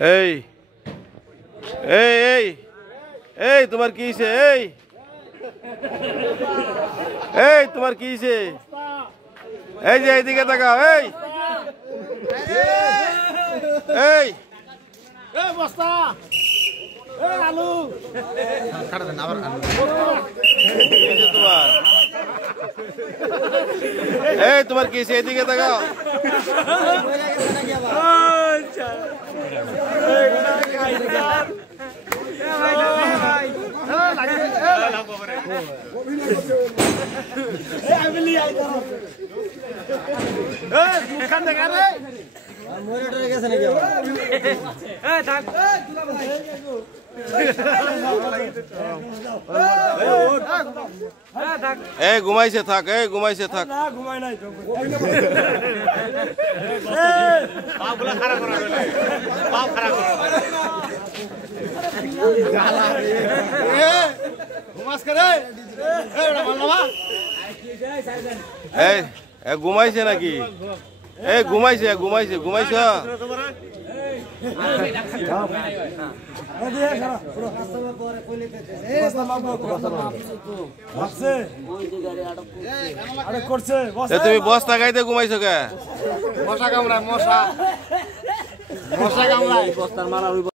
এই এই এই এই তোমার কি হইছে? এই এই তোমার কি হইছে? এই যে এইদিকে তাকাও। এই এই এই বস্তা, এই আলু কাটা দেন আবার আলু। তোমার এই তোমার কি হইছে? এইদিকে তাকাও। মুখখান দেখা রে এই ঘুমাইছে থাক, এই ঘুমাইছে থাক। ঘুমাই নাই এই ঘুমাইছে নাকি? এই ঘুমাইছে ঘুমাইছে ঘুমাইছ? তুমি বস্তা গাইতে ঘুমাইছো কে? মশা কামড়ায়, মশা কামড়ায়।